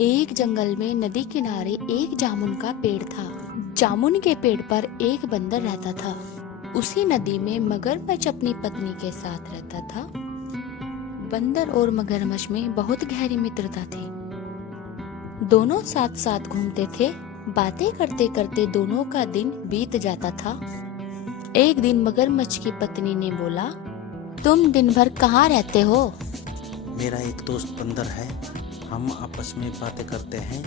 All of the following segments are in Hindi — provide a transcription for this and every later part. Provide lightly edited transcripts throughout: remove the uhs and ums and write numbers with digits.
एक जंगल में नदी किनारे एक जामुन का पेड़ था। जामुन के पेड़ पर एक बंदर रहता था। उसी नदी में मगरमच्छ अपनी पत्नी के साथ रहता था। बंदर और मगरमच्छ में बहुत गहरी मित्रता थी। दोनों साथ साथ घूमते थे। बातें करते करते दोनों का दिन बीत जाता था। एक दिन मगरमच्छ की पत्नी ने बोला, तुम दिन भर कहाँ रहते हो? मेरा एक दोस्त बंदर है, हम आपस में बातें करते हैं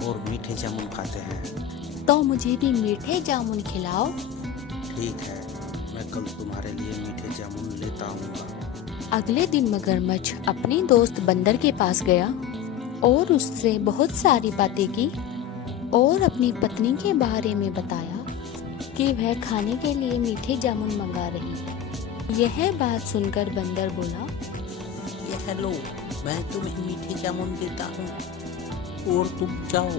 और मीठे जामुन खाते हैं। तो मुझे भी मीठे जामुन खिलाओ। ठीक है, मैं कल तुम्हारे लिए मीठे जामुन लेता आऊंगा। अगले दिन मगरमच्छ अपनी दोस्त बंदर के पास गया और उससे बहुत सारी बातें की और अपनी पत्नी के बारे में बताया कि वह खाने के लिए मीठे जामुन मंगा रही है। यह बात सुनकर बंदर बोला, ये लो, मैं तुम्हें मीठे जामुन देता हूँ और तुम जाओ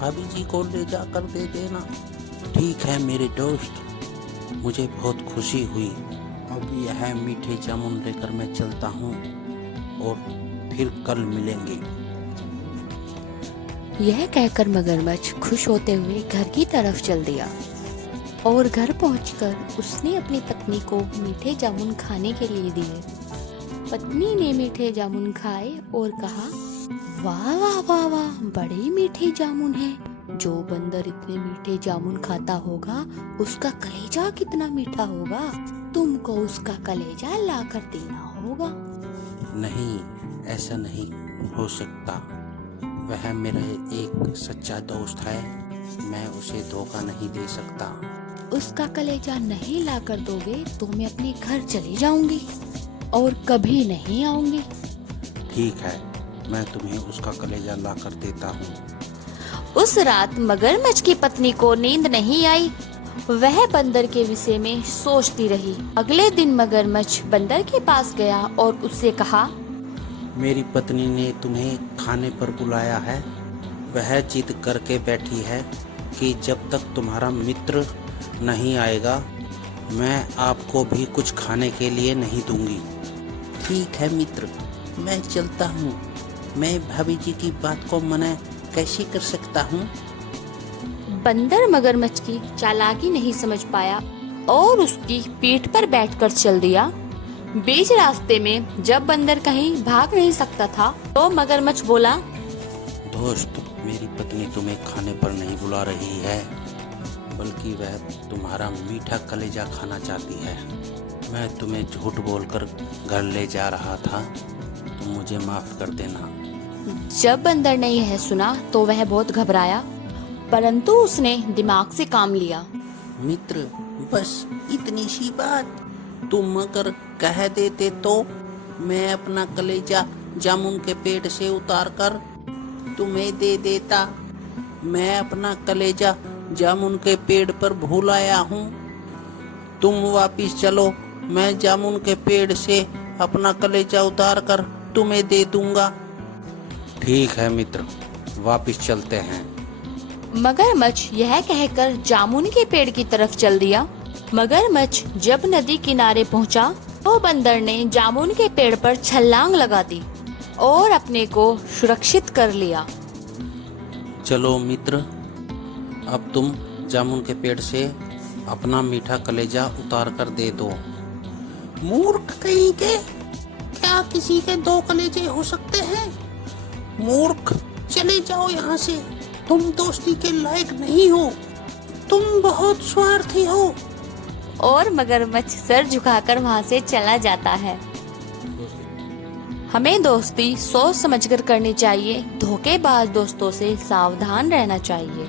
भाभी जी को ले जाकर दे देना। ठीक है मेरे दोस्त, मुझे बहुत खुशी हुई। अब यह मीठे जामुन लेकर मैं चलता हूँ और फिर कल मिलेंगे। यह कहकर मगरमच्छ खुश होते हुए घर की तरफ चल दिया और घर पहुंचकर उसने अपनी पत्नी को मीठे जामुन खाने के लिए दिए। पत्नी ने मीठे जामुन खाए और कहा, वाह वाह वाह वाह, बड़े मीठे जामुन हैं। जो बंदर इतने मीठे जामुन खाता होगा उसका कलेजा कितना मीठा होगा। तुमको उसका कलेजा लाकर देना होगा। नहीं, ऐसा नहीं हो सकता। वह मेरा एक सच्चा दोस्त है, मैं उसे धोखा नहीं दे सकता। उसका कलेजा नहीं लाकर दोगे तो मैं अपने घर चली जाऊंगी और कभी नहीं आऊंगी। ठीक है, मैं तुम्हें उसका कलेजा लाकर देता हूँ। उस रात मगरमच्छ की पत्नी को नींद नहीं आई। वह बंदर के विषय में सोचती रही। अगले दिन मगरमच्छ बंदर के पास गया और उससे कहा, मेरी पत्नी ने तुम्हें खाने पर बुलाया है। वह जिद करके बैठी है कि जब तक तुम्हारा मित्र नहीं आएगा मैं आपको भी कुछ खाने के लिए नहीं दूंगी। ठीक है मित्र, मैं चलता हूँ। मैं भाभी जी की बात को मना कैसे कर सकता हूँ? बंदर मगरमच्छ की चालाकी नहीं समझ पाया और उसकी पीठ पर बैठकर चल दिया। बीच रास्ते में जब बंदर कहीं भाग नहीं सकता था तो मगरमच्छ बोला, दोस्त, मेरी पत्नी तुम्हें खाने पर नहीं बुला रही है, बल्कि वह तुम्हारा मीठा कलेजा खाना चाहती है। मैं तुम्हें झूठ बोलकर घर ले जा रहा था, तुम मुझे माफ कर देना। जब बंदर ने यह सुना तो वह बहुत घबराया, परंतु उसने दिमाग से काम लिया। मित्र, बस इतनी सी बात, तुम अगर कह देते तो मैं अपना कलेजा जामुन के पेड़ से उतार कर तुम्हें दे देता। मैं अपना कलेजा जामुन के पेड़ पर भूल आया हूँ। तुम वापिस चलो, मैं जामुन के पेड़ से अपना कलेजा उतार कर तुम्हें दे दूंगा। ठीक है मित्र, वापिस चलते हैं। मगरमच्छ यह कहकर जामुन के पेड़ की तरफ चल दिया। मगरमच्छ जब नदी किनारे पहुंचा तो बंदर ने जामुन के पेड़ पर छलांग लगा दी और अपने को सुरक्षित कर लिया। चलो मित्र, अब तुम जामुन के पेड़ से अपना मीठा कलेजा उतार कर दे दो। मूर्ख कहीं के, क्या किसी के दो कलेजे हो सकते हैं? मूर्ख, चले जाओ यहाँ से, तुम दोस्ती के लायक नहीं हो, तुम बहुत स्वार्थी हो। और मगरमच्छ सर झुकाकर वहाँ से चला जाता है। हमें दोस्ती सोच समझकर करनी चाहिए। धोखेबाज दोस्तों से सावधान रहना चाहिए।